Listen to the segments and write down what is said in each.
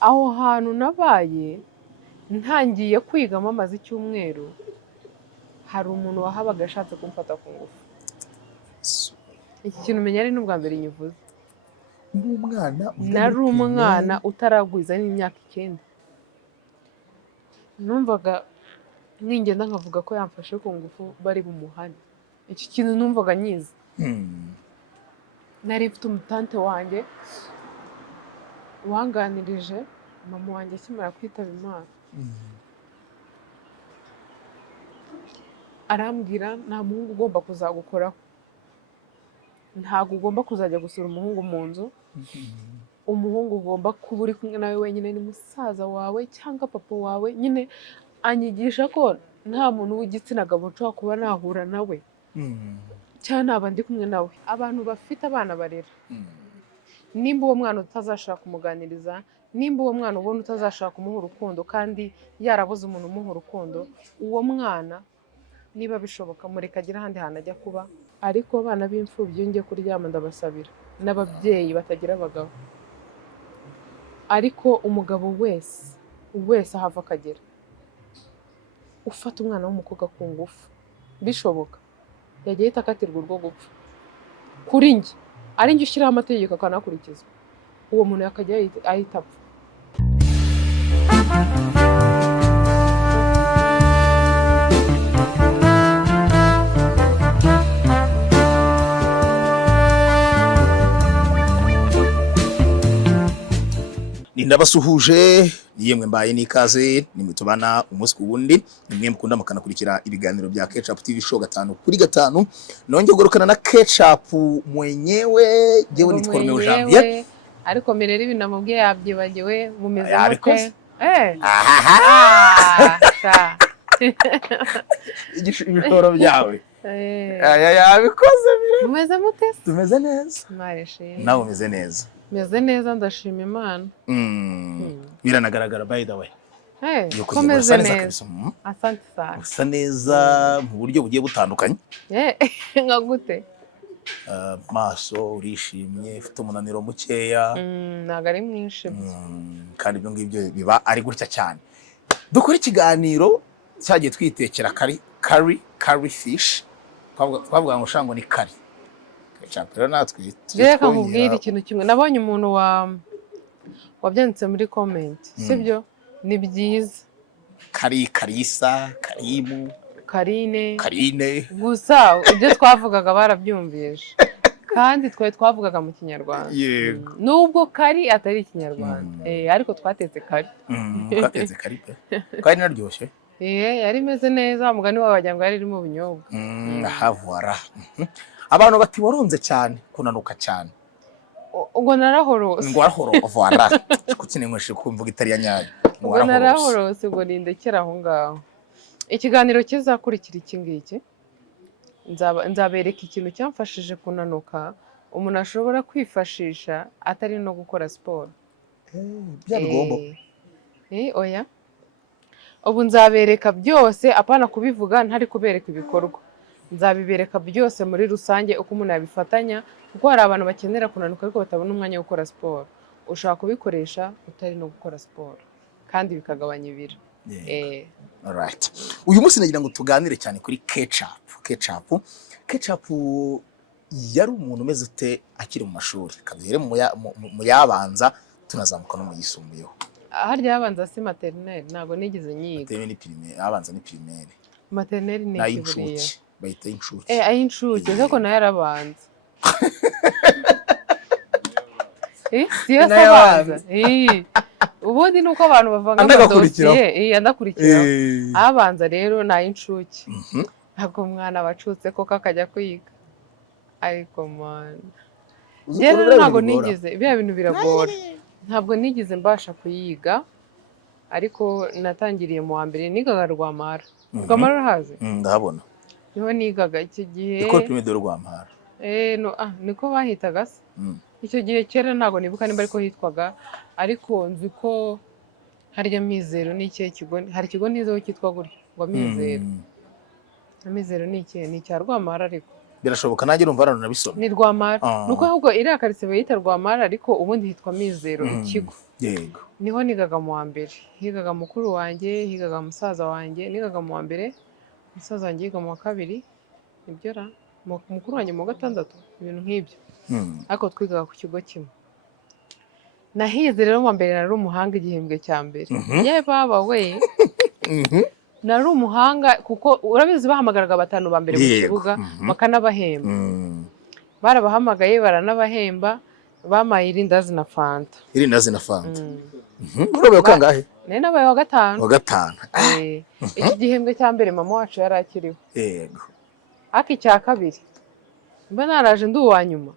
aho hantu nabaye ntangiye kwigamo amaze icyumweru hari umuntu wahabaga ashatse kumfata ku ngufu. Iki kintu umenya ari n'ubwa mbere nyivuze. Nari umwana utaragwiza n'imyaka 9. Numvaga ningenda nkavuga ko yamfashe ku ngufu bari bumuhane. Iki kintu numvaga nyiza. Nari mfite umutante wanjye wanganirije mama wanjye akimara kwitaba Imana. Arambwira nta muhungu ugomba kuzagukoraho, ntabwo ugomba kuzajya gusura umuhungu mu nzu. Umuhungu ugomba kuba uri kumwe nawe wenyine ni musaza wawe cyangwa papa wawe. Nyine anyigisha ko nta muntu w'igitsina gabo nshobora kuba nahura nawe cyangwa naba ndi kumwe nawe. Abantu bafite abana barera, nimba uwo mwana utazashaka kumuganiriza, nimba uwo mwana ubona utazashaka kumuha urukundo kandi yarabuze umuntu umuha urukundo, uwo mwana niba bishoboka mureka agira ahandi hantu ajya kuba. Ariko abana b'imfubyi iyo ngiye kuryama ndabasabira, n'ababyeyi batagira abagabo. Ariko umugabo wese ahava akagera ufata umwana w'umukobwa ku ngufu bishoboka yagiye ahita akatirwa urwo gupfa. Kuri njye ari njye ushyiraho amategeko akanakurikizwa, uwo muntu yakajya ahita apfa. Ndabasuhuje yemwe mbaye n'ikaze nimwe tubana umunsi ku wundi, nimwe mukunda mukanakurikira ibiganiro bya Ketchup TV show 5/5. Nongeye gurukana na Ketchup mwenyewe, jewe nitwa Romeo Janvier. Ariko merera ibintu namubwiye yabyibagiwe mumeze mute? Ibishoro byawe yabikoze bire. Mumeze mute? Tumeze neza. Mareshe. Nawe umeze neza? Meze neza ndashima Imana. Biranagaragara by the way. Komeze neza. Asante sana. Usa neza mu buryo bugiye butandukanye. Nka gute? Maso urishimye, ufite umunaniro mukeya. Ntago ari mwinshi. Kandi ibyo ngibyo biba ari gutya cyane. Dukora ikiganiro cyagiye twitekera curry fish. Twavuga ngo shango ni curry. Champero natwe reka nkubwire ikintu kimwe. Nabonye umuntu wabyanditse muri comment, sibyo? Ni byiza. Karisa, Karimu, Karine. Gusa ibyo twavugaga barabyumvisha. Kandi twavugaga mu Kinyarwanda. Yego. Nubwo kari atari Ikinyarwanda. Ariko twatetse kari. Twatetse kari pe. Kandi naryoshye. Yari meze neza, umugani wabagira ngo yari irimo ubunyobwa. Havura. Abantu bati waronze cyane, kunanuka cyane. Ngo narahorose. Ngo warahora. Kuki ninkweshe kumvuga itari ya nyayo. Ngo narahorose ngo nindekera aho ngaho. Ikiganiro kizakurikira iki ngiki. Nzabereka ikintu cyamfashije kunanuka umuntu ashobora kwifashisha atari no gukora siporo. Byarugomba. Oya. Ubu nzabereka byose apana kubivuga ntari kubereka ibikorwa. Nzabibereka byose muri rusange uko umuntu yabifatanya, kuko hari abantu bakenera kunanuka ariko batabona umwanya wo gukora siporo. Ushaka kubikoresha utari no gukora siporo kandi bikagabanya ibiro. Alright. Uyu munsi nagira ngo tuganire cyane kuri Ketchup yari umuntu umeze ute akiri mu mashuri. Kaduhere mu yabanza tunazamuka no mu yisumbuyeho. Harya yabanza si maternelle ntago nigeze nyiga. Maternelle ni primaire, abanza ni primaire. Maternelle ni kiburiya. Bayita inshuke. Ay'inshuke zako nayo yarabanza. Siyo sabanza. Ubundi nuko abantu bavanga amadosiye, andakurikira. Abanza rero n'ay'inshuke. Ntabwo umwana bacutse ko kakajya kwiga. Ariko man. Rero ntabwo nigeze, bya bintu biragora. Ntabwo nigeze mbasha kuyiga. Ariko natangiriye mu wa mbere nigaga Rwamara. Rwamara urahazi? Ndahabona. Niho nigaga icyo gihe. Iko prime de Rwamara. Niko bahitaga se. Icyo gihe kera ntago nibuka nimba ariko hitwaga, ariko nzi ko harya Mizero ni ikihe kigo, hari ikigo nizeho cyitwa gutyo ngo Mizero. Mizero ni ikihe? Ni icya Rwamara ariko. birashoboka nanjye urumva naranabisoma. Ni Rwamara. Ah. Nuko ahubwo iriya karitsiye bayita Rwamara ariko ubundi hitwa Mizero ikigo. Yego. Niho nigaga mu wa mbere. Higaga mukuru wanjye, higaga musaza wanjye, nigaga mu wa mbere, musaza wanjye yiga mu wa kabiri. Nibyo ra. Mukuru wanjye mu wa gatandatu, ibintu nk'ibyo. Ariko twigaga ku kigo kimwe. Nahize rero mu wa mbere nari umuhanga igihembwe cya mbere. Yewe baba we. Nari umuhanga kuko urabizi bahamagaraga batanu ba mbere mu kibuga bakanabahemba. Barabahamagaye baranabahemba, bamaye irindazi na fanta. Irindazi na fanta. Urobeyo kangahe? Nari nabaye wa gatanu. Wa gatanu. Iki gihembwe cya mbere mama wacu yari akiriho. Yego. Aki cya kabiri. Mba naraje ndi uwa nyuma.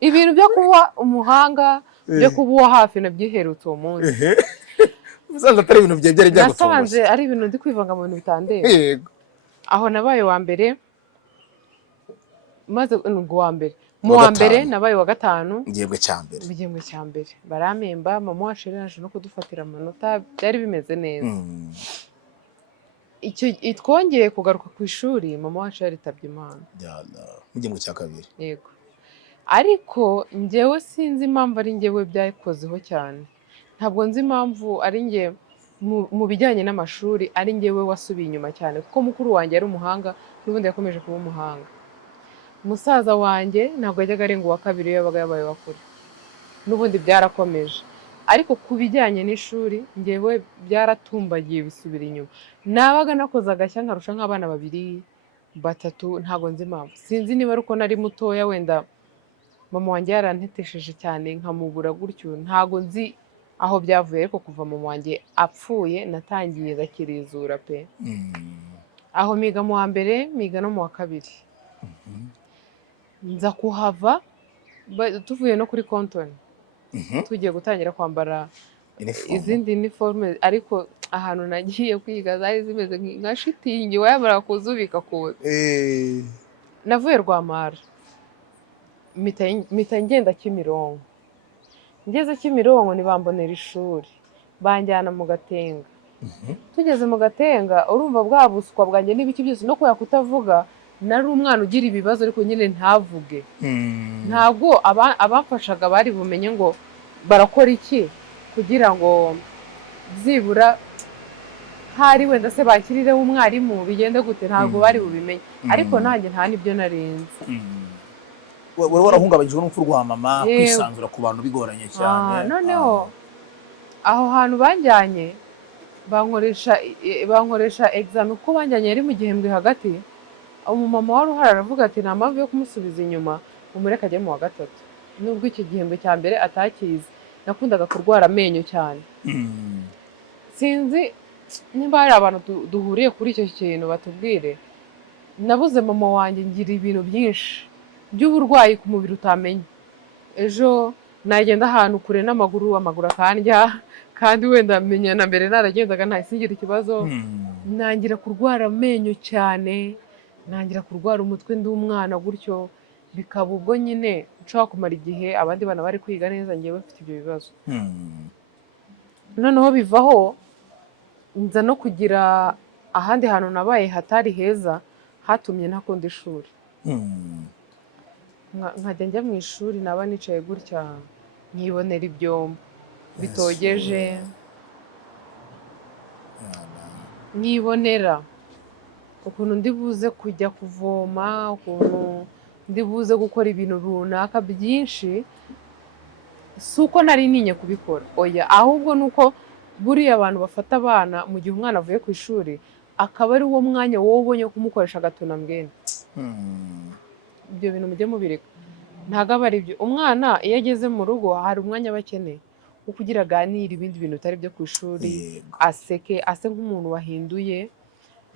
Ibintu byo kuba umuhanga, byo kuba uwa hafi nabyiherutse uwo munsi. Uzanga atari ibintu byari byagutunguje. Nasanze ari ibintu ndi kwivanga mu bintu bitandeba. Yego. Aho nabaye wa mbere, maze ngo wa mbere. Mu wa mbere nabaye wa gatanu. Igihembwe cya mbere. Igihembwe cya mbere. Baramemba, mama wacu yari yaje no kudufatira amanota, byari bimeze neza. Icyo twongeye kugaruka ku ishuri, mama wacu yaritabye Imana. Mu gihembwe cya kabiri. Yego. Ariko njyewe sinzi impamvu ari njyewe byakozeho cyane. Ntabwo nzi impamvu ari njye mu bijyanye n'amashuri ari njyewe wasubiye inyuma cyane kuko mukuru wanjye yari umuhanga n'ubundi yakomeje kuba umuhanga. Musaza wanjye ntabwo yajyaga arenga uwa kabiri iyo yabaga yabaye wakuru. N'ubundi byarakomeje. Ariko ku bijyanye n'ishuri njyewe byaratumbagiye bisubira inyuma. Nabaga nakoze agashya nkarusha nk'abana babiri, batatu, ntabwo nzi impamvu. Sinzi niba ari uko nari mutoya wenda mama wanjye yarantetesheje cyane nkamubura gutyo, ntabwo nzi aho byavuye ariko kuva mama wanjye apfuye natangiye gakirizura pe. Aho miga mu wa mbere, miga no mu wa kabiri. Nza kuhava tuvuye no kuri kontoni. Tugiye gutangira kwambara izindi uniforme ariko ahantu nagiye kwiga zari zimeze nka shitingi wayabara kuzubika kose. Navuye Rwamara. Mita ngenda Kimironko. Ngeze Kimironko ntibambonera ishuri. Banjyana mu Gatenga. Tugeze mu Gatenga urumva bwa buswa bwanjye n'ibiki byose no kuya kutavuga nari umwana ugira ibibazo ariko nyine ntavuge. Ntabwo abamfashaga bari bumenye ngo barakora iki kugira ngo zibura hari wenda se bakirireho umwarimu bigende gute ntabwo bari bubimenye. Ariko nanjye nta nibyo narinze. Wewe warahungabanyijwe n'urupfu rwa mama kwisanzura ku bantu bigoranye cyane. Noneho aho hantu banjyanye bankoresha examen kuko banjyanye yari mu gihembwe hagati. Umumama wari uhari aravuga ati nta mpamvu yo kumusubiza inyuma umureka ajye mu wa gatatu. Nubwo iki gihembwe cya mbere atakizi. Nakundaga kurwara amenyo cyane. Sinzi niba hari abantu duhuriye kuri icyo kintu batubwire. Nabuze mama wanjye ngira ibintu byinshi by'uburwayi ku mubiri utamenye. Ejo nagenda ahantu kure n'amaguru akandya kandi wenda menya na mbere naragendaga ntasingira ikibazo. Nangira kurwara amenyo cyane, nangira kurwara umutwe ndi umwana gutyo bikaba ubwo nyine nshaka kumara igihe abandi bana bari kwiga neza ngiye bafite ibyo bibazo. Noneho bivaho nza no kugira ahandi hantu nabaye hatari heza hatumye ntakunda ishuri. Nkajya njya mu ishuri naba nicaye gutya nkibonera ibyombo bitogeje, nkibonera ukuntu ndi buze kujya kuvoma, ukuntu ndi buze gukora ibintu runaka byinshi. Si uko nari ninye kubikora oya, ahubwo nuko buriya abantu bafata abana mu gihe umwana avuye ku ishuri akaba ari wo mwanya wowe ubonye kumukoresha agatuna mbwene. Ibyo bintu mujye mubireka, ntabwo aba ari byo. Umwana iyo ageze mu rugo hari umwanya aba akeneye wo kugira aganire ibindi bintu bitari byo ku ishuri, aseke, ase nk'umuntu wahinduye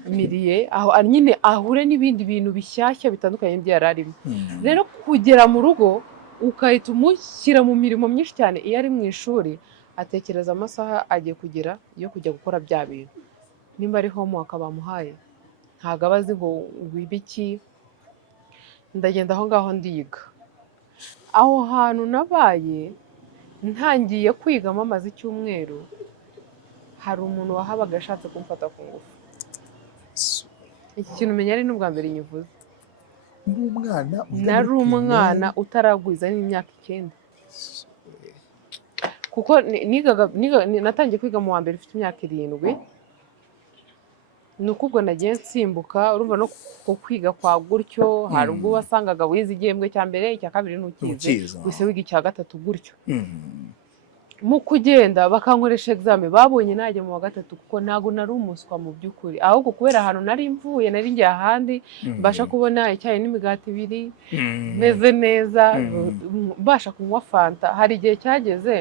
miriye, aho nyine ahure n'ibindi bintu bishyashya bitandukanye n'ibyo yari arimo. Rero kugera mu rugo ukahita umushyira mu mirimo myinshi cyane. Iyo ari mu ishuri atekereza amasaha agiye kugera yo kujya gukora bya bintu. Nimba ari homework bamuhaye ntabwo aba azi ngo ibiki. Ndagenda aho ngaho ndiga. Aho hantu nabaye ntangiye kwigamo amaze icyumweru hari umuntu wahabaga ashatse kumfata ku ngufu. iki kintu umenya ari n'ubwa mbere nyivuze. uri umwana wiga Nari muri umwana primaire. utaragwiza n'imyaka 9 kuko natangiye kwiga mu wa mbere mfite imyaka 7. ni uko ubwo nagiye nsimbuka urumva no ku kwiga kwa gutyo hari ubwo wasangaga wize igihembwe cya mbere icya kabiri ntukize wese wiga icya gatatu gutyo. mu kugenda bakankoresha examen babonye najya mu wa gatatu kuko ntago nari umuswa mu by'ukuri ahubwo kubera ahantu nari mvuye nari ngiye ahandi mbasha kubona icyayi n'imigati ibiri meze neza mbasha kunywa fanta. hari igihe cyageze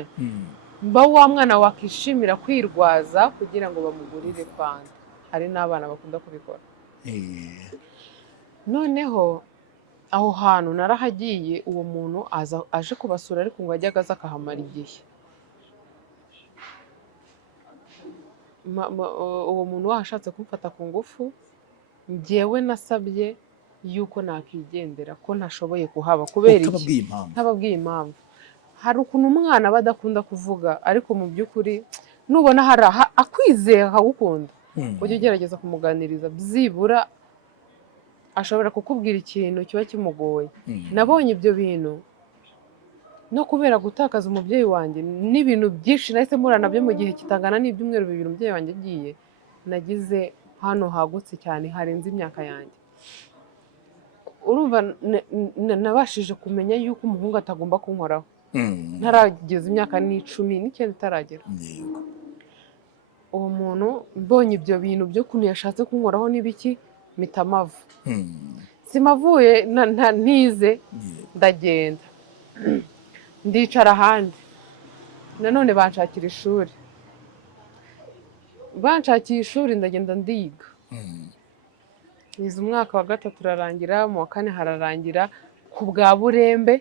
mba wa mwana wakishimira kwirwaza kugira ngo bamugurire fanta. hari n'abana bakunda kubikora. noneho aho hantu narahagiye uwo muntu aje kubasura ariko ngo ajyaga aza akahamara igihe. uwo muntu wahashatse kumfata ku ngufu njyewe nasabye yuko nakwigendera ko ntashoboye kuhaba kubera iki ntababwiye impamvu. hari ukuntu umwana aba adakunda kuvuga ariko mu by'ukuri nubona hari akwizeye akagukunda ujye ugerageza kumuganiriza byibura ashobora kukubwira ikintu kiba kimugoye. nabonye ibyo bintu no kubera gutakaza umubyeyi wanjye n'ibintu byinshi nahise mpura nabyo mu gihe kitangana n'ibyumweru 2 umubyeyi wanjye agiye. nagize hano hagutse cyane harenze imyaka yanjye. urumva nabashije kumenya yuko umuhungu atagomba kunkoraho ntarageza imyaka 19 itaragera. uwo muntu mbonye ibyo bintu byo kuntu yashatse kunkoraho n'ibiki mpita mava. simavuye ntize ndagenda ndicara ahandi. nanone banshakira ishuri banshakiye ishuri ndagenda ndiga. nize umwaka wa 3 urarangira mu wa 4 hararangira ku bwa burembe.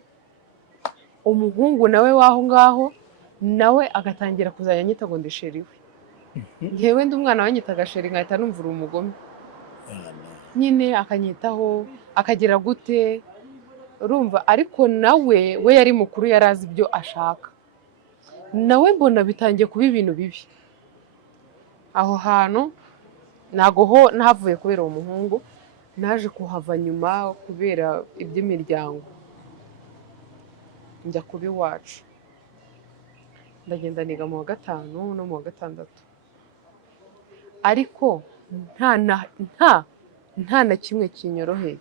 umuhungu nawe waho ngaho nawe agatangira kuzajya anyita ngo ndi sheri we. ngewe ndi umwana wanyitaga sheri nkahita numva uri umugome nyine akanyitaho akagira gute urumva. ariko nawe we yari mukuru yari azi ibyo ashaka. nawe mbona bitangiye kuba ibintu bibi. aho hantu ntago ho nahavuye kubera uwo muhungu naje kuhava nyuma kubera iby'imiryango njya kuba iwacu. ndagenda niga mu wa 5 no mu wa 6 ariko nta na kimwe kinyoroheye.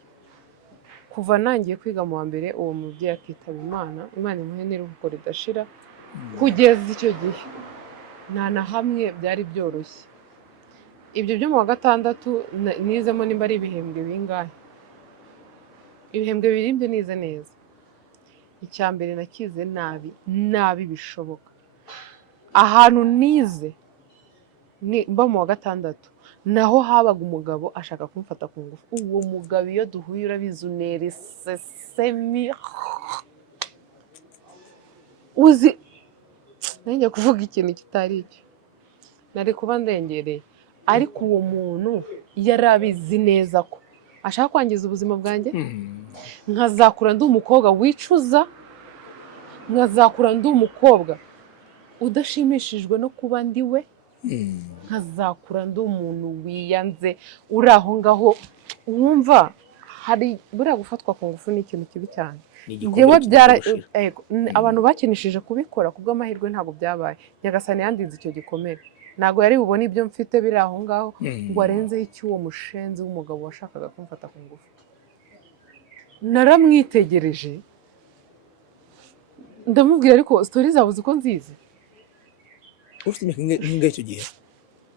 kuva nangiye kwiga mu wa mbere uwo mubyeyi akitaba Imana imuhe n'iruhuko ridashira kugeza icyo gihe nta na hamwe byari byoroshye. ibyo byo mu wa 6 nizemo nimba ari ibihembwe bingahe. ibihembwe 2 byo nize neza. icya mbere nakize nabi bishoboka. ahantu nize mba mu wa 6 naho habaga umugabo ashaka kumfata ku ngufu. uwo mugabo iyo duhuye urabizi unera isesemi uzi nanjye kuvuga ikintu kitari icyo nari kuba ndengereye. ariko uwo muntu yari abizi neza ko ashaka kwangiza ubuzima bwanjye. nkazakura ndi umukobwa wicuza. nkazakura ndi umukobwa udashimishijwe no kuba ndi we. nkazakura ndi umuntu wiyanze uri aho ngaho wumva hari buriya gufatwa ku ngufu ni ikintu kibi cyane. abantu bakinishije kubikora kubw'amahirwe ntabwo byabaye. Nyagasani yandinze icyo gikomere ntabwo yari bubone ibyo mfite biri aho ngaho ngo arenzeho icy'uwo mushenzi w'umugabo washakaga kumfata ku ngufu. naramwitegereje ndamubwira ariko story zawe uzi ko nzizi. ufite imyaka ingahe icyo gihe?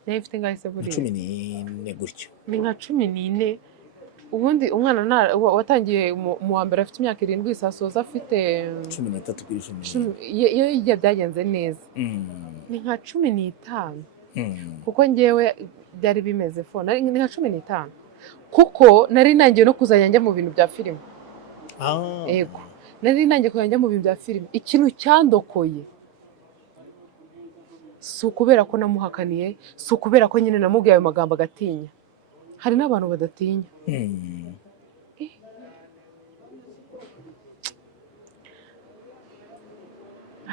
nayo ifite ngaho se buriya 14 gutyo. ni nka 14. ubundi umwana watangiye mu wa mbere afite imyaka 7 isasoza afite 13 kuri 10. iyo igihe byagenze neza ni nka 15 kuko ngewe byari bimeze ni nka 15 kuko nari nangiye no kuzajya njya mu bintu bya filime. yego nari nangiye kuzajya njya mu bintu bya filime. ikintu cyandokoye si ukubera ko namuhakaniye si ukubera ko nyine namubwiye ayo magambo agatinya. hari n'abantu badatinya.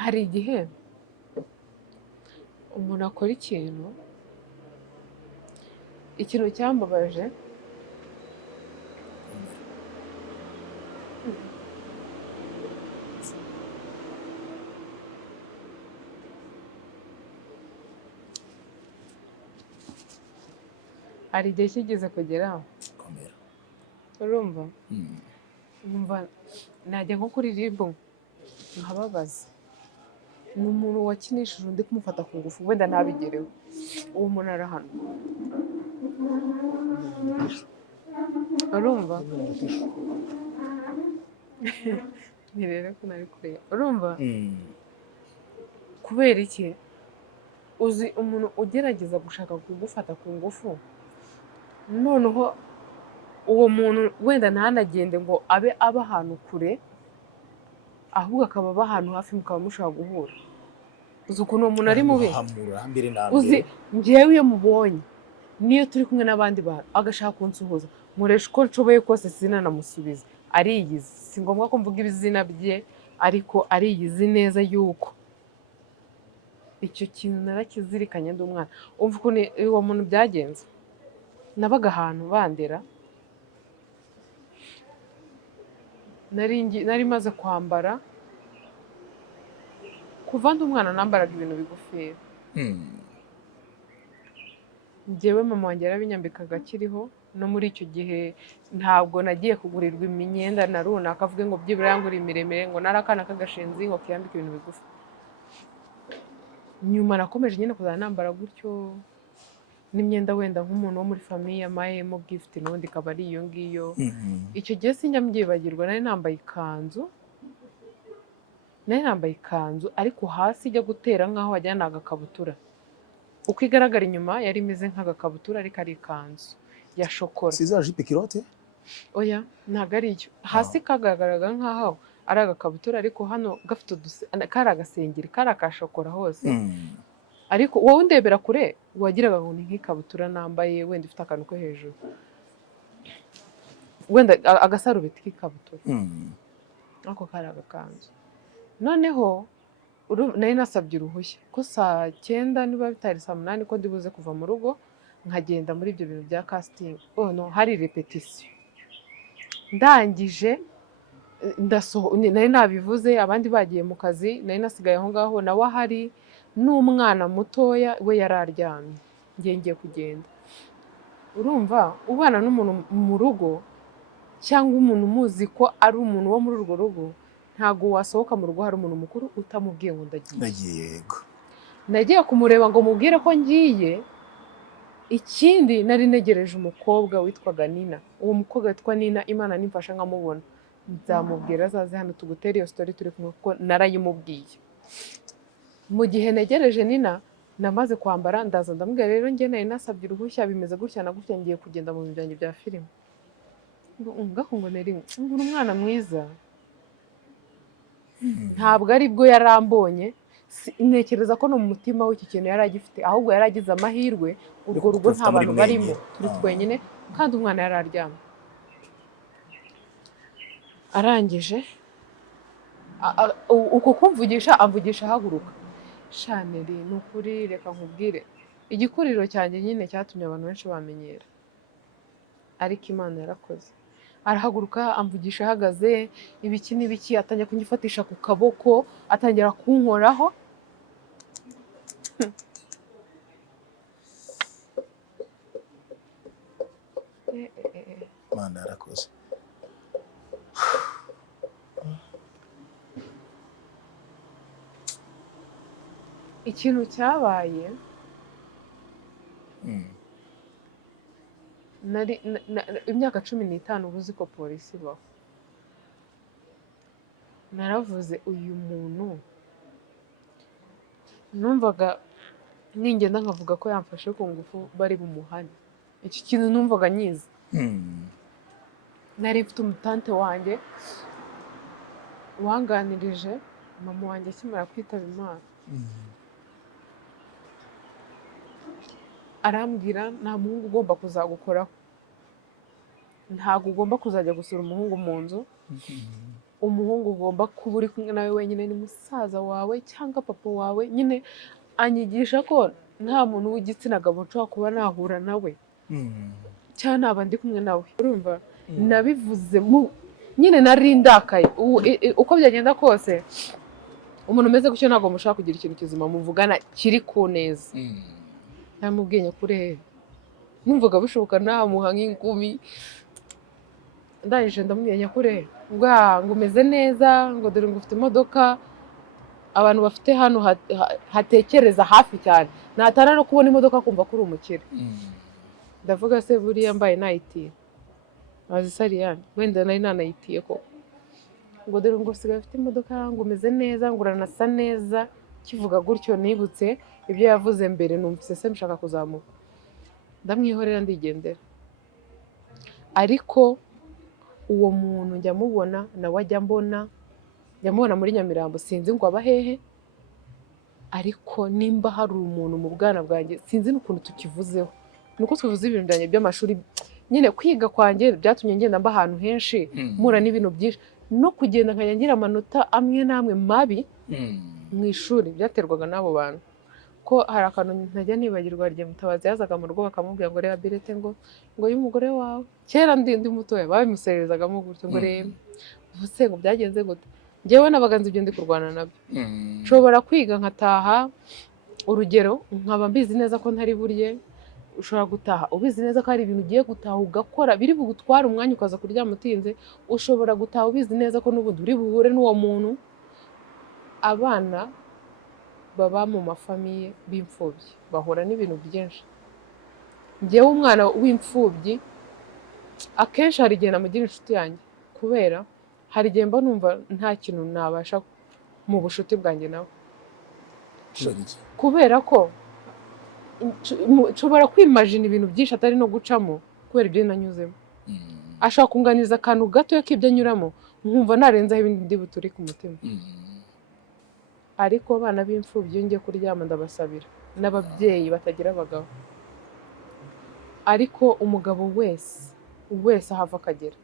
hari igihe umuntu akora ikintu cyambabaje hari igihe kigeze kugera komera. urumva numva najya nko kuri ribu nkababaza ni umuntu wakinishije undi kumufata ku ngufu wenda ntabigereho uwo muntu arahanwa urumva ni rero ko nari kureba urumva kubera iki uzi umuntu ugerageza gushaka kugufata ku ngufu noneho uwo muntu wenda ntanagende ngo abe aba ahantu kure ahubwo akaba aba ahantu hafi mukaba mushobora guhura uzi ukuntu uwo muntu ari mubi uzi njyewe iyo mubonye niyo turi kumwe n'abandi bantu agashaka kunsuhuza muresha uko nshoboye kose sinanamusubiza ariyizi si ngombwa ko mvuga ibizina bye ariko ariyizi neza yuko icyo kintu narakizirikanye ndi umwana umva ukuntu uwo muntu byagenze nabaga ahantu bandera nari maze kwambara kuva ndi umwana nambaraga ibintu bigufiya njyewe mama wanjye yarabinyambikaga akiriho no muri icyo gihe ntabwo nagiye kugurirwa imyenda na runaka avuge ngo byibura yangura imiremire ngo nari akana k'agashinzi ngo kiyambike ibintu bigufi nyuma nakomeje nyine kuzana nambara gutyo n'imyenda wenda nk'umuntu wo muri famiye amayemo gift n'ubundi ikaba ari iyo ngiyo icyo gihe sinjya mbyibagirwa nari nambaye ikanzu ariko hasi ijya gutera nk'aho wagira ni agakabutura uko igaragara inyuma yari imeze nk'agakabutura ariko ari ikanzu ya shokora si za jipe kirote oya ntabwo ari icyo hasi kagaragaraga nk'aho ari agakabutura ariko hano gafite kari agasengeri kari akashokora hose ariko wowe undebera kure wagiraga ngo ni nk'ikabutura nambaye wenda ifite akantu ko hejuru wenda agasarubeti k'ikabutura ako kari agakanzu noneho nari nasabye uruhushya ko saa 9 niba bitari saa 8 ko ndibuze kuva mu rugo nkagenda muri ibyo bintu bya casting hari repetition ndangije nari nabivuze abandi bagiye mu kazi nari nasigaye aho ngaho nawe ahari n'umwana mutoya we yararyamye ngiye kugenda urumva ubana n'umuntu mu rugo cyangwa umuntu umuzi ko ari umuntu wo muri urwo rugo ntago wasohoka mu rugo hari umuntu mukuru utamubwiye ngo ndagiye yego nagiye kumureba ngo mubwire ko ngiye ikindi nari negereje umukobwa witwaga Nina uwo mukobwa witwa Nina Imana nimfasha nkamubona nzamubwira azaze hano tugutere iyo story turi kumwe kuko narayimubwiye mu gihe negereje Nina namaze kwambara ndaza ndamubwira rero njye nari nasabye uruhushya bimeze gutya na gutya ngiye kugenda mu bijyanye bya filime ngo nari umwana mwiza ntabwo ari bwo yarambonye ntekereza ko no mu mutima w'iki kintu yari agifite ahubwo yari agize amahirwe urwo rugo nta bantu barimo turi twenyine kandi umwana yari aryamye arangije uko kumvugisha amvugisha ahaguruka Shaneri ni ukuri reka nkubwire igikuriro cyanjye nyine cyatumye abantu benshi bamenyera ariko Imana yarakoze arahaguruka amvugisha ahagaze ibiki n'ibiki atangira kunyifatisha ku kaboko atangira kunkoraho Imana yarakoze ikintu cyabaye imyaka 15 ubuzi ko polisi ibaho naravuze uyu muntu numvaga ningenda nkavuga ko yamfashe ku ngufu bari bumuhane iki kintu numvaga nyiza nari mfite umutante wanjye wanganirije mama wanjye akimara kwitaba Imana arambwira nta muhungu ugomba kuzagukoraho ntabwo ugomba kuzajya gusura umuhungu mu nzu umuhungu ugomba kuba uri kumwe nawe wenyine ni musaza wawe cyangwa papa wawe nyine anyigisha ko nta muntu w'igitsina gabo nshobora kuba nahura nawe cyangwa naba ndi kumwe nawe urumva nabivuze nyine nari ndakaye uko byagenda kose umuntu umeze gutyo ntabwo mushaka kugira ikintu kizima muvugana kiri ku neza namubwiye kure numvaga bishoboka namuha nk'ingumi. Ndangije ndamubwira kure ngo umeze neza, ngo dore ngo ufite imodoka, abantu bafite hano hatekereza hafi cyane, natara no kubona imodoka kumva ko uri umukire. Ndavuga se buriya mbaye nayitiye azi Sariyani, wenda nari nanayitiye koko. Ngo dore ngo usigaye ufite imodoka, ngo umeze neza, ngo uranasa neza. Kivuga gutyo nibutse ibyo yavuze mbere, numvise se mshaka kuzamuka, ndamwihorera ndigendera. Ariko uwo muntu njya mubona nawe ajya mbona, njya mubona muri Nyamirambo, sinzi ngo aba hehe, ariko nimba hari umuntu mu bwana bwanjye sinzi n'ukuntu tukivuzeho. Nuko tuvuze ibintu byanjye by'amashuri, nyine kwiga kwanjye byatumye ngenda mba ahantu henshi, mura n'ibintu byinshi, no kugenda nkajya ngira amanota amwe n'amwe mabi mu ishuri byaterwaga n'abo bantu. Ko hari akantu ntajya nibagirwa, rye Mutabazi yazaga mu rugo bakamubwira ngo reba birete ngo y'umugore wawe, kera ndi mutoya babimusererezagamo gutyo ngo reba ubuse ngo byagenze gute. Njyewe nabaga nzi ibyo ndi kurwana nabyo. Nshobora kwiga nkataha, urugero nkaba mbizi neza ko ntari burye. Ushobora gutaha ubizi neza ko hari ibintu ugiye gutaha ugakora biri bugutwara umwanya ukaza kuryama utinze. Ushobora gutaha ubizi neza ko n'ubundi uri buhure n'uwo muntu. Abana baba mu mafamiye b'imfubyi bahura n'ibintu byinshi. Njyewe umwana w'imfubyi akenshi hari igihe namugira inshuti yanjye, kubera hari igihe mba numva nta kintu nabasha mu bushuti bwanjye nawe, kubera ko nshobora kwimagina ibintu byinshi atari no gucamo kubera ibyo nanyuzemo. Ashaka kunganiza akantu gato k'ibyo anyuramo, nkumva narenzaho ibindi ndi buturi ku mutima. Ariko abana b'imfubyi iyo ngiye kuryama ndabasabira, n'ababyeyi batagira abagabo. Ariko umugabo wese ahava akagera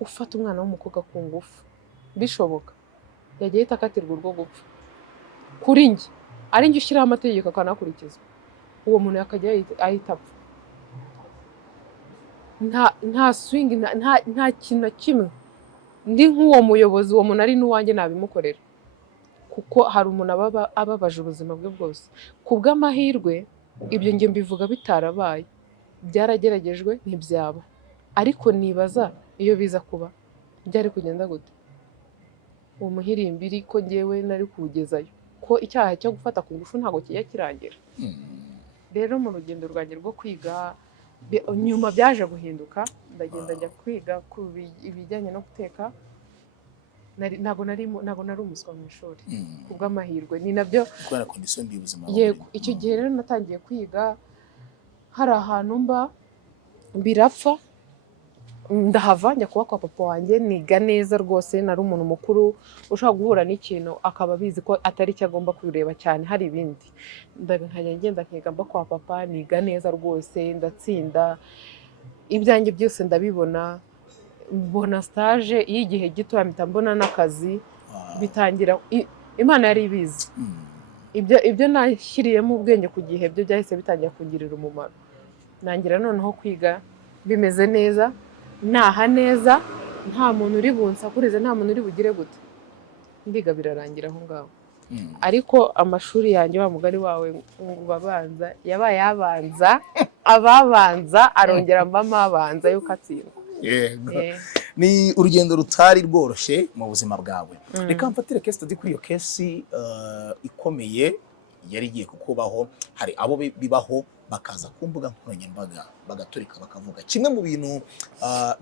ufata umwana w'umukobwa ku ngufu bishoboka, yagiye ahita akatirwa urwo gupfa. Kuri njye ari njye ushyiraho amategeko akanakurikizwa, uwo muntu yakajya ahita apfa. Nta swing, nta kintu na kimwe ndi nk'uwo muyobozi, uwo muntu ari n'uwanjye nabimukorera, kuko hari umuntu ababaje ubuzima bwe bwose. Ku bw'amahirwe ibyo njye mbivuga bitarabaye, byarageragejwe ntibyaba, ariko nibaza iyo biza kuba byari kugenda gute. Uwo muhirimbiri ko njyewe nari kuwugezayo, ko icyaha cyo gufata ku ngufu ntabwo kijya kirangira. Rero mu rugendo rwanjye rwo kwiga, nyuma byaje guhinduka, ndagenda njya kwiga ku ibijyanye no guteka. Ntabwo nari umuswa mu ishuri, ku bw'amahirwe. Ni nabyo kubera condition y'ubuzima. Yego, icyo gihe rero natangiye kwiga, hari ahantu mba birapfa, ndahava njya kuba kwa papa wanjye, niga neza rwose. Nari umuntu mukuru ushobora guhura n'ikintu akaba abizi ko atari cyo agomba kureba cyane, hari ibindi. Nkajya ngenda nkiga mba kwa papa, niga neza rwose, ndatsinda, ibyanjye byose ndabibona. Mbona stage y'igihe gito, mpita mbona n'akazi, bitangira. Imana yari ibizi. Ibyo nashyiriyemo ubwenge ku gihe byo byahise bitangira kungirira umumaro. Nangira noneho kwiga bimeze neza, naha neza, nta muntu uri bunsakurize, nta muntu uri bugire gute. Ndiga birarangira aho ngaho. Ariko amashuri yanjye wa mugari wawe ngo babanza yabaye abanza, ababanza arongera mbamo abanza yuko atsindwa. Yego. Ni urugendo rutari rworoshye mu buzima bwawe. Reka mfatire case study kuri iyo case ikomeye yari igiye kukubaho. Hari abo bibaho bakaza ku mbuga nkoranyambaga bagaturika bakavuga kimwe mu bintu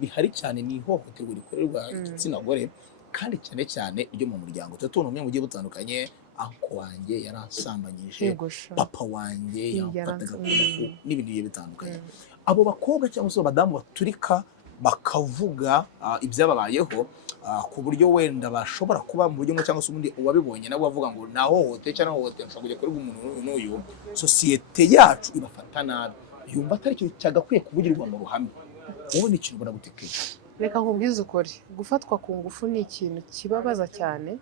bihari cyane, ni ihohoterwa rikorerwa igitsina gore, kandi cyane cyane ryo mu muryango. Tubona umwe mu gihe butandukanye, anko wanjye yarasambanyije, papa wanjye yamfataga ku ngufu, n'ibintu bigiye bitandukanye. Abo bakobwa cyangwa se abadamu baturika bakavuga ibyababayeho, ku buryo wenda bashobora kuba mu buryo bumwe cyangwa se ubundi uwabibonye nabo bavuga ngo nahohote cyangwa nahohote nshobora kujya kuri umuntu n'uyu, sosiyete yacu ibafata nabi, yumva atari cyo cyagakwiye kuvugirwa mu ruhame. Wowe ni ikintu baragutekeye? Reka nkubwize ukuri, gufatwa ku ngufu ni ikintu kibabaza cyane.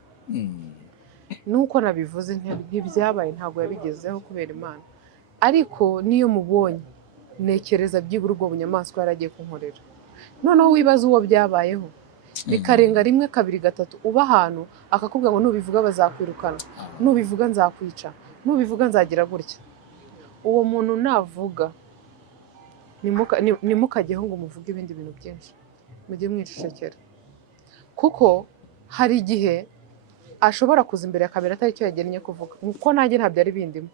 Nuko nabivuze ntibyabaye, ntabwo yabigezeho kubera Imana. Ariko niyo mubonye nekereza byibura ubwo bunyamaswa yaragiye kunkorera. Noneho wibaza uwo byabayeho, bikarenga rimwe kabiri gatatu, uba ahantu akakubwira ngo nubivuga bazakwirukana, nubivuga nzakwica, nubivuga nzagira gutya. Uwo muntu navuga nimukajyeho ngo muvuge ibindi bintu byinshi, mujye mwicecekera, kuko hari igihe ashobora kuza imbere akabera atari cyo yagennye kuvuga, kuko nanjye ntabyo ari bindimo.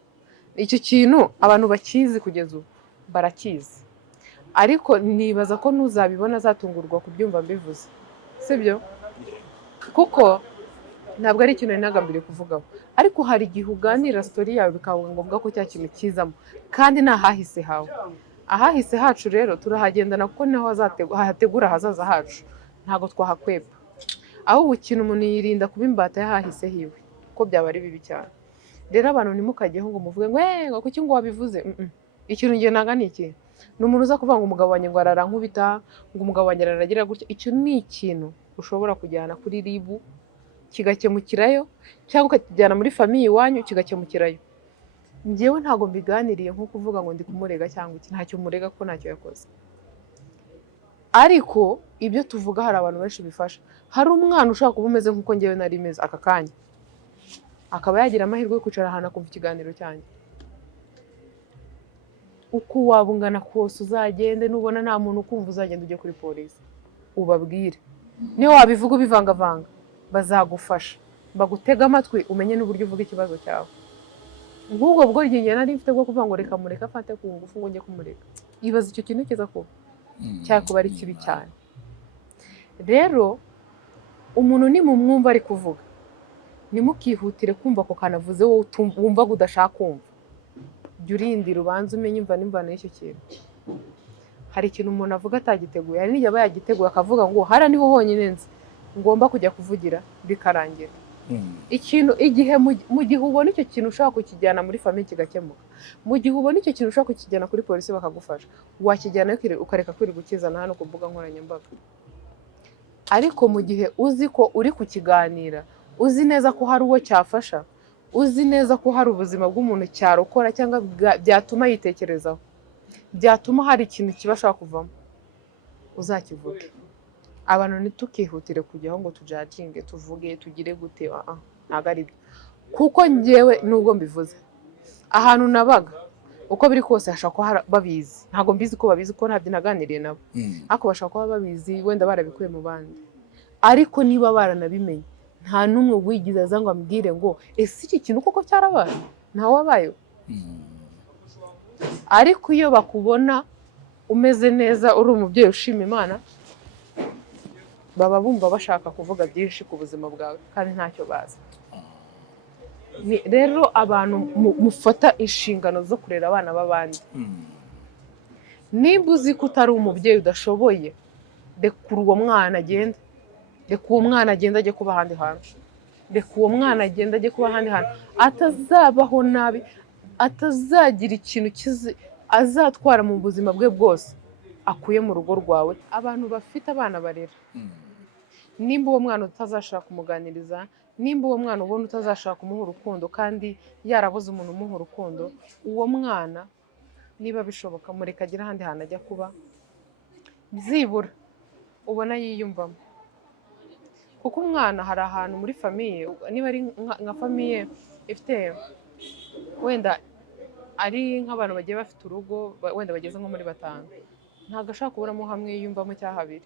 Icyo kintu abantu bakizi kugeza ubu barakizi, ariko nibaza ko n'uzabibona azatungurwa kubyumva mbivuze, sibyo? Kuko ntabwo ari ikintu nagambiriye kuvugaho, ariko hari igihe uganira story yawe bikaba ngombwa ko cya kintu kizamo, kandi n'ahahise hawe. Ahahise hacu rero turahagendana kuko niho hategura ahazaza hacu, ntabwo twahakwepa. Aho ikintu umuntu yirinda kuba imbata y'ahahise hiwe, kuko byaba ari bibi cyane. Rero abantu nimukajyeho ngo muvuge ngo kuki ngo wabivuze. Ikintu ngiye nanga ni iki? Ni umuntu uza kuvuga ngo umugabo wanjye ngo ararankubita, ngo umugabo wanjye araragira gutya. Icyo ni ikintu ushobora kujyana kuri ribu kigakemukirayo, cyangwa ukakijyana muri famiye iwanyu kigakemukirayo. Njyewe ntabwo mbiganiriye nko kuvuga ngo ndi kumurega cyangwa iki, ntacyo murega ko ntacyo yakoze. Ariko ibyo tuvuga hari abantu benshi bifasha. Hari umwana ushaka kuba umeze nk'uko njyewe nari meze aka kanya, akaba yagira amahirwe yo kwicara ahantu akumva ikiganiro cyanjye. Uko waba ungana kose uzagende, nubona nta muntu ukumva uzagenda ujye kuri polisi ubabwire. Niyo wabivuga ubivangavanga bazagufasha, bagutega amatwi umenye n'uburyo uvuga ikibazo cyawe. Nk'ubwo bwo njye nari mfite bwo kuvuga ngo reka mureka afate ku ngufu ngo njye kumureka. Ibaza icyo kintu kiza kuba cyakuba ari kibi cyane. Rero umuntu ni mu mwumva ari kuvuga, nimukihutire kumva ko kanavuze wowe wumva udashaka kumva. Jya urindira ubanze umenye imva n'imvano y'icyo kintu. Hari ikintu umuntu avuga atagiteguye, hari n'igihe aba yagiteguye akavuga ngo hara niho honyine nzi ngomba kujya kuvugira bikarangira. Ikintu igihe mu gihe ubona icyo kintu ushaka kukijyana muri famiye kigakemuka, mu gihe ubona icyo kintu ushaka kukijyana kuri polisi bakagufasha, wakijyana ukareka kwiri gukizana hano ku mbuga nkoranyambaga. Ariko mu gihe uzi ko uri kukiganira, uzi neza ko hari uwo cyafasha, uzi neza ko hari ubuzima bw'umuntu cyarokora cyangwa byatuma yitekerezaho, byatuma hari ikintu kibasha kuvamo, uzakivuge. Abantu ntitukihutire kujyaho ngo tujajinge, tuvuge, tugire gute, ntabwo ari byo. Kuko njyewe nubwo mbivuze, ahantu nabaga uko biri kose hashaka kuba babizi. Ntabwo mbizi ko babizi ko ntabyo naganiriye nabo, ariko bashaka kuba babizi, wenda barabikuye mu bandi. Ariko niba baranabimenye, nta n'umwe wigize aza ngo ambwire ngo ese iki kintu koko cyarabaye, ntawe wabayeho. Ariko iyo bakubona umeze neza, uri umubyeyi ushima Imana, baba bumva bashaka kuvuga byinshi ku buzima bwawe kandi ntacyo bazi. Rero abantu mufata inshingano zo kurera abana b'abandi. Niba uzi ko utari umubyeyi udashoboye, rekura uwo mwana agende. Reka uwo mwana agenda ajye kuba ahandi hantu. Reka uwo mwana agenda ajye kuba ahandi hantu. Atazabaho nabi, atazagira ikintu azatwara mu buzima bwe bwose akuye mu rugo rwawe. Abantu bafite abana barera, nimba uwo mwana utazashaka kumuganiriza, nimba uwo mwana ubona utazashaka kumuha urukundo kandi yarabuze umuntu umuha urukundo, uwo mwana niba bishoboka mureka agira ahandi hantu ajya kuba, byibura ubona yiyumvamo. Kuko umwana hari ahantu muri famiye, niba ari nka famiye ifite wenda ari nk'abantu bagiye bafite urugo, wenda bageze nko muri 5, ntabwo ashaka kuburamo hamwe yiyumvamo cya habiri.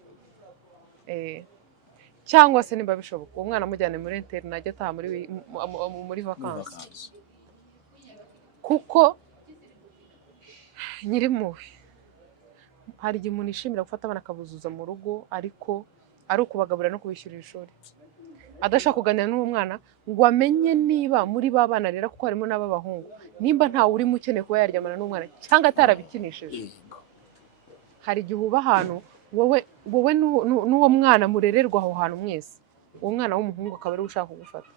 Cyangwa se niba bishoboka uwo mwana amujyane muri internet ajya ataha muri vacances. Kuko nyirimpuhwe, hari igihe umuntu yishimira gufata abana akabuzuza mu rugo, ariko ari ukubagaburira no kubishyurira ishuri, adashaka kuganira n'uwo mwana ngo amenye niba muri ba bana rero, kuko harimo n'ab'abahungu, nimba ntawe urimo ukeneye kuba yaryamana n'umwana cyangwa atarabikinishije. Hari igihe uba ahantu wowe n'uwo mwana murererwa aho hantu mwese, uwo mwana w'umuhungu akaba ari we ushaka kugufata,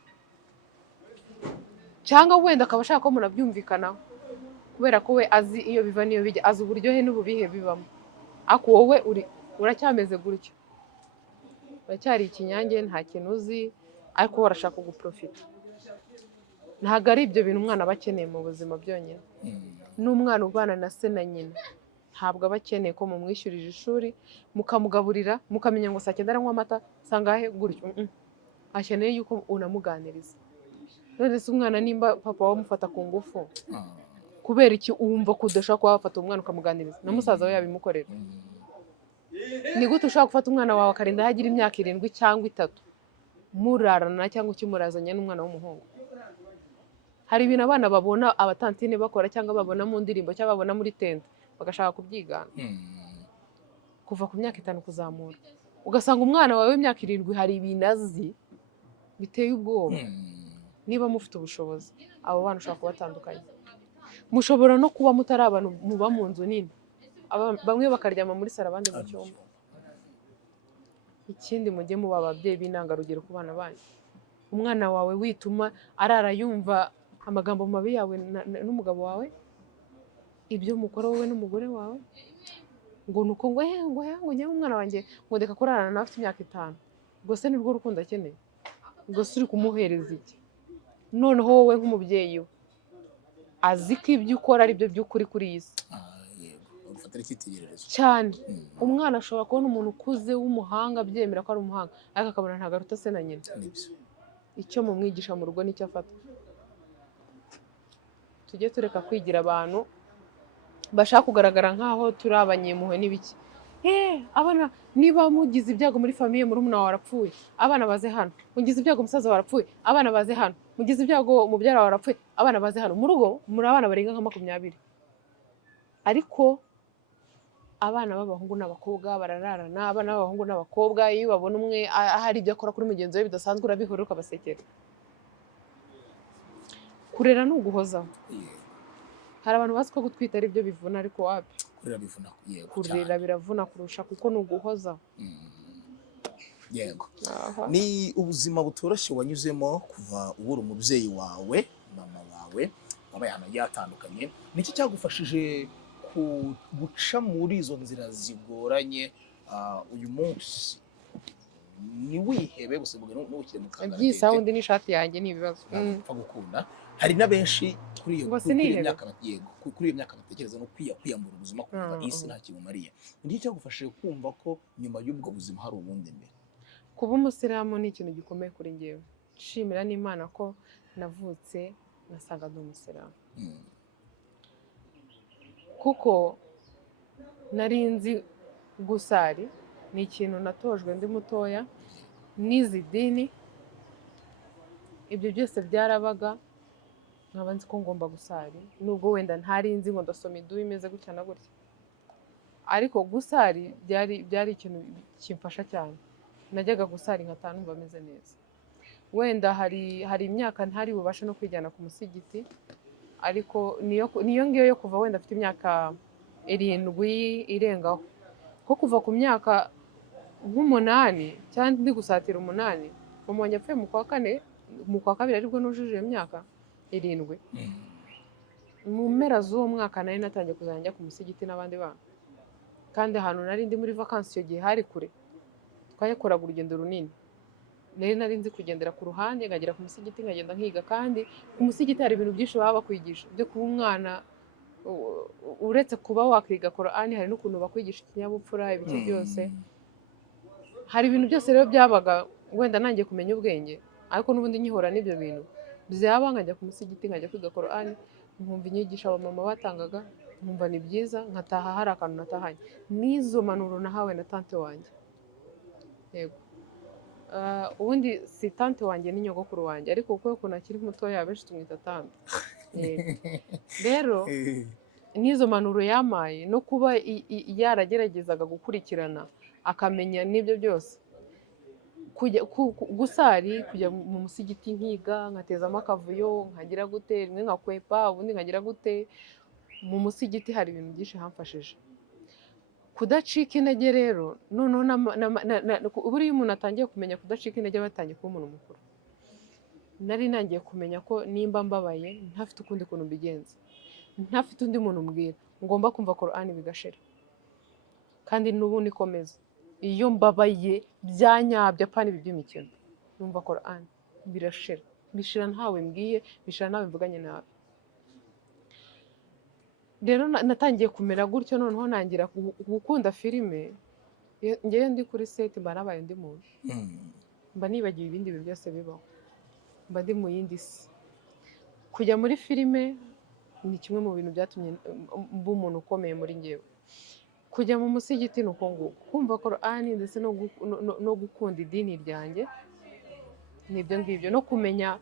cyangwa wenda akaba ashaka ko munabyumvikanaho, kubera ko we azi iyo biva n'iyo bijya, azi uburyohe n'ububihe bibamo. Ariko wowe uracyameze gutya, uracyari ikinyange, nta kintu uzi, ariko warashaka kuguprofita. Ntabwo ari ibyo bintu umwana aba akeneye mu buzima byonyine. N'umwana ubana na se na nyina ntabwo aba akeneye ko mumwishyurira ishuri, mukamugaburira, mukamenya ngo saa 9 aranywa amata, sangahe gutyo. Akeneye yuko unamuganiriza. None se umwana nimba papa wamufata ku ngufu, kubera iki wumva ko udashobora kuba wafata umwana ukamuganiriza na musaza we yabimukorera? Ni gute ushobora gufata umwana wawe akarinda aho agira imyaka 7 cyangwa 3 murarana cyangwa ukimurazanye n'umwana w'umuhungu? Hari ibintu abana babona abatantine bakora cyangwa babona mu ndirimbo cyangwa babona muri tente bagashaka kubyigana. Kuva ku myaka 5 kuzamura ugasanga umwana wawe w'imyaka 7 hari ibintu azi biteye ubwoba. Niba mufite ubushobozi abo bana ushobora kubatandukanya. Mushobora no kuba mutari abantu muba mu nzu nini, bamwe bakaryama muri saro abandi mu cyumba. Ikindi mujye muba ababyeyi b'intangarugero ku bana banyu. Umwana wawe wituma arara yumva amagambo mabi yawe n'umugabo wawe, ibyo mukora wowe n'umugore wawe, ngo nuko ngo njye umwana wanjye ngo ndeka kurarana nawe afite imyaka 5. Ubwo se nirwo rukundo akeneye? Ubwo se uri kumuhereza iki? Noneho wowe nk'umubyeyi we azi ko ibyo ukora ari byo by'ukuri kuri iyi si cyane. Umwana ashobora kubona umuntu ukuze w'umuhanga abyemera ko ari umuhanga, ariko akabona ntabwo aruta se na nyina. Icyo mumwigisha mu rugo nicyo afata. Tujye tureka kwigira abantu bashaka kugaragara nk'aho turi abanyempuhwe n'ibiki. Abana niba mugize ibyago muri famiye murumuna wawe arapfuye, abana baze hano. Mugize ibyago umusaza wawe arapfuye, abana baze hano. Mugize ibyago umubyara wawe arapfuye, abana baze hano. Mu rugo muri abana barenga nka 20. Ariko abana b'abahungu n'abakobwa barararana. Abana b'abahungu n'abakobwa iyo babona umwe hari ibyo akora kuri mugenzi we bidasanzwe urabihora ukabasekera. Kurera ni uguhozaho. Hari abantu bazi ko gutwita ari byo bivuna, ariko wapi kurera bivuna. kurera biravuna kurusha kuko ni uguhozaho. Yego. Ni ubuzima butoroshye wanyuzemo kuva ubura umubyeyi wawe, mama wawe, wabaye ahantu hagiye hatandukanye. Niki cyagufashije guca muri izo nzira zigoranye uyu munsi? Ni wihebe gusa n'ukire mu kagari. Byisa undi n'ishati yanjye ni ibibazo. Upfa gukunda. Hari na benshi kuri iyo myaka batekereza no kwiyambura ubuzima kuva isi nta kibumariye. Niki cyagufashije kumva ko nyuma y'ubwo buzima hari ubundi mbere? Kuba umusiramu ni ikintu gikomeye kuri njyewe. Nshimira n'Imana ko navutse nasanga ndi umusiramu. Kuko nari nzi gusari ni ikintu natojwe ndi mutoya, nizi dini, ibyo byose byarabaga nkaba nzi ko ngomba gusari, nubwo wenda ntari nzi ngo ndasoma idubu imeze gutya na gutya. Ariko gusari byari ikintu kimfasha cyane. Najyaga gusari nkataha numva meze neza. Wenda hari imyaka ntari bubashe no kwijyana ku musigiti, ariko niyo ngiyo yo kuva wenda afite imyaka 7 irengaho. Ko kuva ku myaka nk'8 cyangwa ndi gusatira 8, mama wanjye apfuye mu kwa 4, mu kwa 2 aribwo nujuje imyaka 7. Mu mpera z'uwo mwaka nari natangiye kuzajya ku musigiti n'abandi bana, kandi ahantu nari ndi muri vacances icyo gihe hari kure, twayakoraga urugendo runini. Nari nzi kugendera ku ruhande nkagera ku musigiti nkagenda nkiga, kandi ku musigiti hari ibintu byinshi baba bakwigisha byo kuba umwana. Uretse kuba wakwiga Qur'ani, hari n'ukuntu bakwigisha ikinyabupfura, ibiki byose. Hari ibintu byose rero byabaga wenda nangiye kumenya ubwenge, ariko n'ubundi nkihora n'ibyo bintu byaba nkajya ku musigiti nkajya kwiga Qur'ani, nkumva inyigisho abamama batangaga, nkumva ni byiza, nkataha hari akantu natahanye. N'izo manuro nahawe na tante wanjye. Yego. Ubundi si tante wanjye ni nyogokuru wanjye, ariko kuko ukuntu akiri mutoya benshi tumwita tante. Rero n'izo manuro yamaye no kuba yarageragezaga gukurikirana akamenya n'ibyo byose. Gusari kujya mu musigiti nkiga, nkatezamo akavuyo, nkagira gute, rimwe nkakwepa, ubundi nkagira gute. Mu musigiti hari ibintu byinshi hamfashije. Kudacika intege rero, noneho buriya umuntu atangiye kumenya kudacika intege batangiye kuba umuntu mukuru. Nari nangiye kumenya ko nimba mbabaye ntafite ukundi kuntu mbigenza, ntafite undi muntu mbwira, ngomba kumva Qur'ani bigashira. Kandi n'ubu nikomeza, iyo mbabaye byanyabya apana ibi by'imikino, numva Qur'ani birashira, bishira ntawe mbwiye, bishira nawe mvuganye nawe. Rero natangiye kumera gutyo, noneho nangira gukunda filime. Ngewe ndi kuri set mba nabaye undi muntu, mba nibagiwe ibindi bintu byose bibaho, mba ndi mu yindi si. Kujya muri filime ni kimwe mu bintu byatumye mba umuntu ukomeye muri njyewe. Kujya mu musigiti ni uko nguko, kumva Korani ndetse no gukunda idini ryanjye ni ibyo ngibyo, no kumenya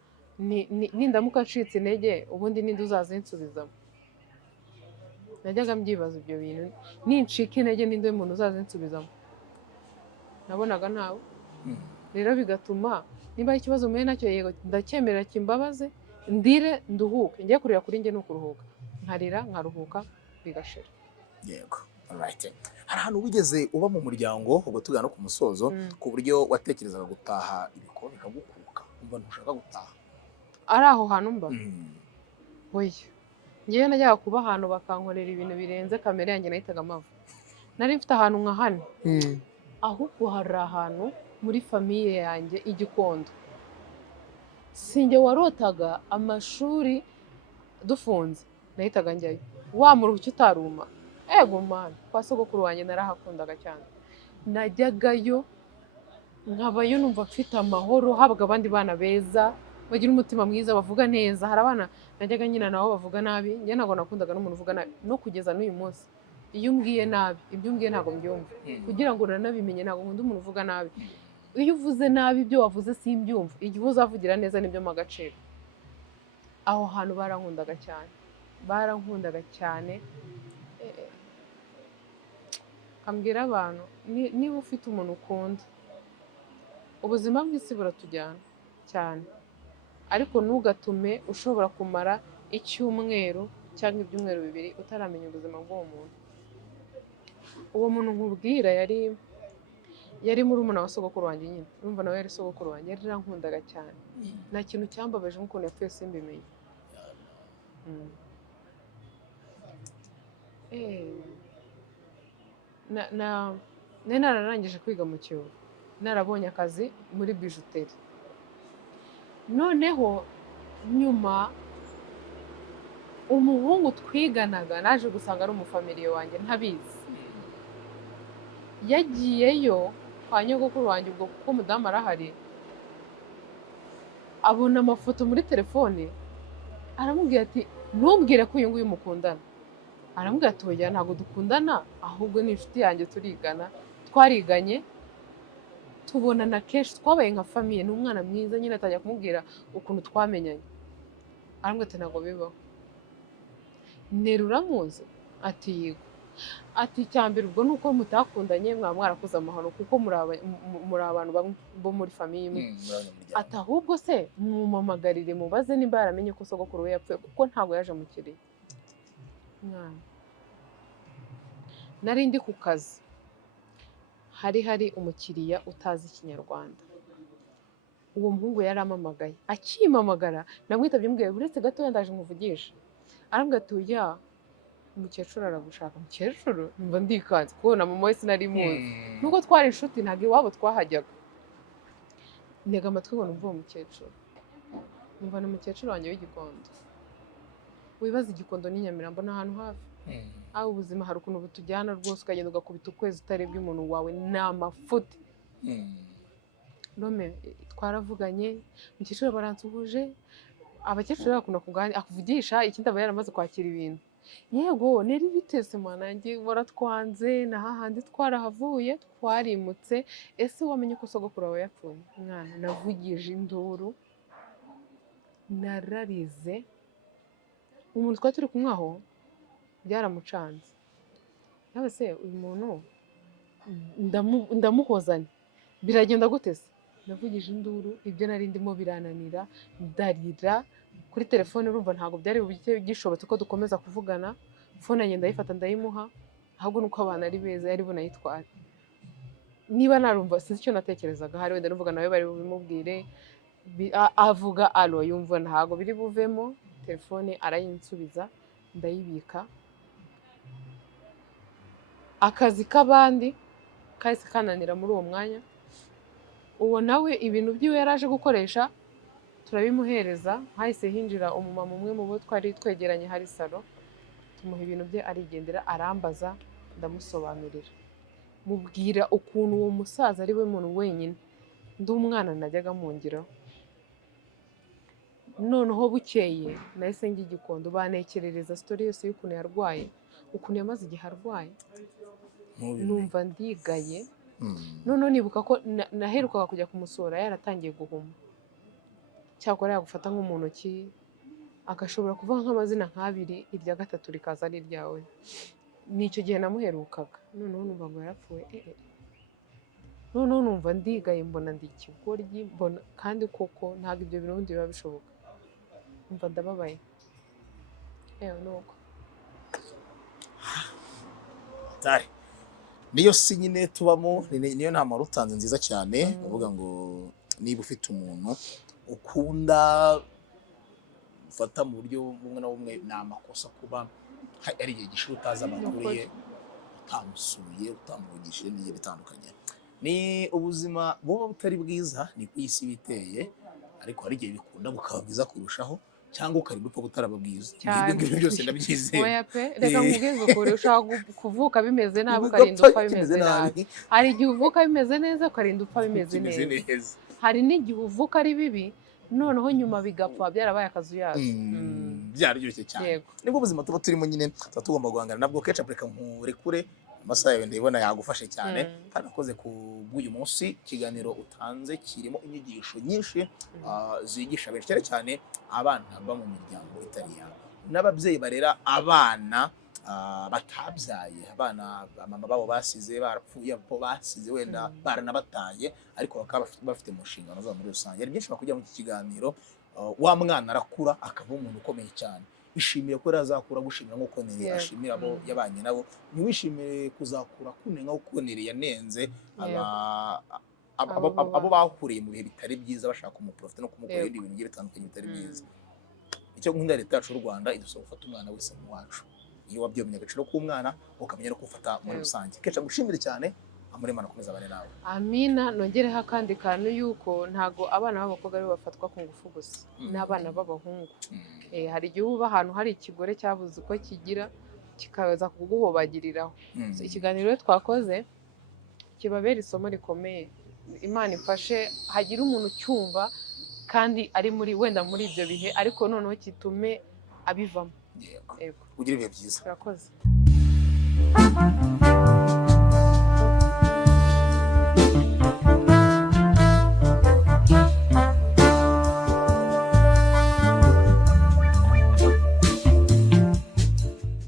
nindamuka ncitse intege ubundi ninde uzazinsubizamo. Najyaga mbyibaza ibyo bintu, nincika intege ninde muntu uzazinsubizamo, nabonaga ntawe. Rero bigatuma niba ari ikibazo muhuye nacyo, yego ndacyemerera kimbabaze, ndire nduhuke, njye kurira kuri njye ni ukuruhuka, nkarira nkaruhuka bigashira. Yego. Alright. Hari ahantu wigeze uba mu muryango ubwo tugana no ku musozo ku buryo watekerezaga gutaha ibikoni bikagukuka umva ntushaka gutaha? Ari aho hantu mba oya, ngewe najyaga kuba ahantu bakankorera ibintu birenze kamere yanjye nahitaga amava. Nari mfite ahantu nka hano, ahubwo hari ahantu muri famiye yanjye i Gikondo, sinjye warotaga amashuri dufunze, nahitaga njyayo. Wa muruhuki utaruma, ego mana, kwa sogokuru wanjye narahakundaga cyane. Najyagayo nkabayo numva mfite amahoro, habaga abandi bana beza bagira umutima mwiza bavuga neza. Hari abana najyaga nyina nabo bavuga nabi, njye ntabwo nakundaga n'umuntu uvuga nabi, no kugeza n'uyu munsi iyo umbwiye nabi, ibyo umbwiye ntabwo mbyumva, kugira ngo nanabimenye ntabwo nkunda umuntu uvuga nabi. Iyo uvuze nabi ibyo wavuze simbyumva, igihe uzavugira neza nibyo mu agaciro. Aho hantu barankundaga cyane. Ambwira abantu, niba ufite umuntu ukunda, ubuzima bw'isi buratujyana cyane, ariko ntugatume ushobora kumara icyumweru cyangwa ibyumweru bibiri utaramenya ubuzima bw'uwo muntu. Uwo muntu nkubwira yari murumuna wa sogokuru wanjye nyine, urumva nawe yari sogokuru wanjye, yari yarankundaga cyane. Nta kintu cyambabaje nk'ukuntu yapfuye simbimenye. Nari nararangije kwiga mu Kiyovu, narabonye akazi muri bijuteri. Noneho nyuma umuhungu twiganaga naje gusanga ari umufamiliye wanjye ntabizi, yagiyeyo kwa nyogokuru wanjye ubwo kuko mudamu arahari, abona amafoto muri telefone, aramubwira ati ntumbwire ko uyu nguyu mukundana. Aramubwira ati oya ntabwo dukundana, ahubwo ni inshuti yanjye turigana, twariganye tubonana kenshi, twabaye nka famiye, ni umwana mwiza. Nyine atajya kumubwira ukuntu twamenyanye, aramubwira ati ntabwo bibaho. Nerura muzi? Ati yego. Ati icyambere ubwo ni uko mutakundanye, mwaba mwarakoze amahano kuko muri abantu bo muri famiye imwe. Ati ahubwo se mumamagarire mubaze nimba yaramenye ko sogokuru we yapfuye, kuko ntabwo yaje mu kiriyo. Mwana, nari ndi ku kazi, hari umukiriya utazi Ikinyarwanda. Uwo muhungu yarampamagaye, akimpamagara namwitabye, mbwiye uretse gatoya ndaje nkuvugisha. Arambwira ati oya umukecuru aragushaka. Umukecuru numva ndikanze kuko na mama we sinari muzi, nubwo twari inshuti ntabwo iwabo twahajyaga. Ntega amatwi ngo numva uwo mukecuru, numva ni umukecuru wanjye w'Igikondo. Wibaza Igikondo ni Nyamirambo, ni ahantu hafi. Aho ubuzima hari ukuntu butujyana rwose, ukagenda ugakubita ukwezi utarebye umuntu wawe, ni amafuti. None twaravuganye, umukecuru baransuhuje. Abakecuru bakunda akuvugisha ikindi aba yaramaze kwakira ibintu. Yego nari bitese mwana yanjye, waratwanze na hahandi twarahavuye twarimutse, ese wamenye ko sogokuru wawe yapfuye? Mwana, navugije induru, nararize. Umuntu twari turi kumwe aho byaramucanze, yawe se uyu muntu ndamuhozanye biragenda gute se? Navugije induru, ibyo nari ndimo birananira, ndarira kuri telefone. Urumva ntabwo byari gishobotse ko dukomeza kuvugana. Fone yanjye ndayifata ndayimuha, ahubwo nuko abana ari beza yari bunayitware. Niba narumva sinzi icyo natekerezaga, hari wenda nuvuga nawe bari bubimubwire, avuga alo yumva ntabwo biri buvemo, telefone arayinsubiza ndayibika. Akazi k'abandi kahise kananira muri uwo mwanya. Uwo nawe ibintu byiwe yaraje gukoresha turabimuhereza, hahise hinjira umumama umwe mu bo twari twegeranye, hari salo, tumuha ibintu bye arigendera. Arambaza, ndamusobanurira, mubwira ukuntu uwo musaza ari we muntu wenyine ndi umwana najyaga mungiraho. noneho bukeye nahise njya i Gikondo banekerereza story yose y'ukuntu yarwaye, ukuntu yamaze igihe arwaye, numva ndigaye. Noneho nibuka ko naherukaga kujya kumusura yaratangiye guhuma, cyakora yagufata nko mu ntoki agashobora kuvuga nk'amazina nk'abiri, irya gatatu rikaza ari iryawe. Nicyo gihe namuherukaga, noneho numva ngo yarapfuye. Noneho numva ndigaye, mbona ndi ikigoryi, mbona kandi koko ntabwo ibyo bintu ubundi biba bishoboka. Numva ndababaye. Nuko niyo si nyine tubamo, niyo nama rutanze nziza cyane, uvuga ngo niba ufite umuntu ukunda ufata mu buryo bumwe na bumwe, ni amakosa kuba ari igihe gishira utazi amakuru ye, utamusuye, utamuvugishije n'igihe bitandukanye. Ni ubuzima buba butari bwiza, ni ku isi biteye, ariko hari igihe bikunda bukaba bwiza kurushaho, cyangwa ukarinda upfa kutaraba bwiza. Ibyo byose ndabyizeye. Oya pe, reka nkubwize ukuri, ushaka kuvuka bimeze nabi ukarinda upfa bimeze nabi. Hari igihe uvuka bimeze neza ukarinda upfa bimeze neza. Hari n'igihe uvuka ari bibi, noneho nyuma bigapfa byarabaye akazuyazi. Byaryoshye cyane. Nibwo ubuzima tuba turimo nyine, tuba tugomba guhangana nabwo. Ketchup reka nkurekure, amasaha yawe ndabona yagufashe cyane. Hanakoze ku bw'uyu munsi, ikiganiro utanze kirimo inyigisho nyinshi zigisha benshi, cyane cyane abana baba mu miryango itari yabo, n'ababyeyi barera abana batabyaye, abana mama babo basize, barapfuye, abo basize wenda baranabataye, ariko bakaba bafite mu nshingano zabo muri rusange. Hari byinshi bakujya mu iki kiganiro. Wa mwana arakura akaba umuntu ukomeye cyane. Ishimiye ko yazakura gushimira nk'uko Neri ashimira abo yabanye nabo. Ntiwishimire kuzakura kunenga nk'uko Neri yanenze abo bahuriye mu bihe bitari byiza, bashaka kumuprofita no kumukorera ibintu bigiye bitandukanye bitari byiza. Icyo nkunda leta yacu y'u Rwanda idusaba gufata umwana wese mu wacu. Iyo wabyomye agaciro k'umwana ukamenya no kufata muri rusange. Ketchup gushimira cyane, amuremana akomeza abane nawe. Amina. Nongereho akandi kantu yuko ntago abana b'abakobwa aribo bafatwa ku ngufu gusa, n'abana b'abahungu. Hari igihe uba ahantu hari ikigore cyabuze uko kigira, kikaza kuguhobagiriraho. Ikiganiro twakoze kibabera isomo rikomeye. Imana ifashe hagira umuntu cyumva kandi ari wenda muri ibyo bihe, ariko noneho kitume abivamo. Ugira ibihe byiza. Urakoze.